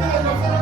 Yeah.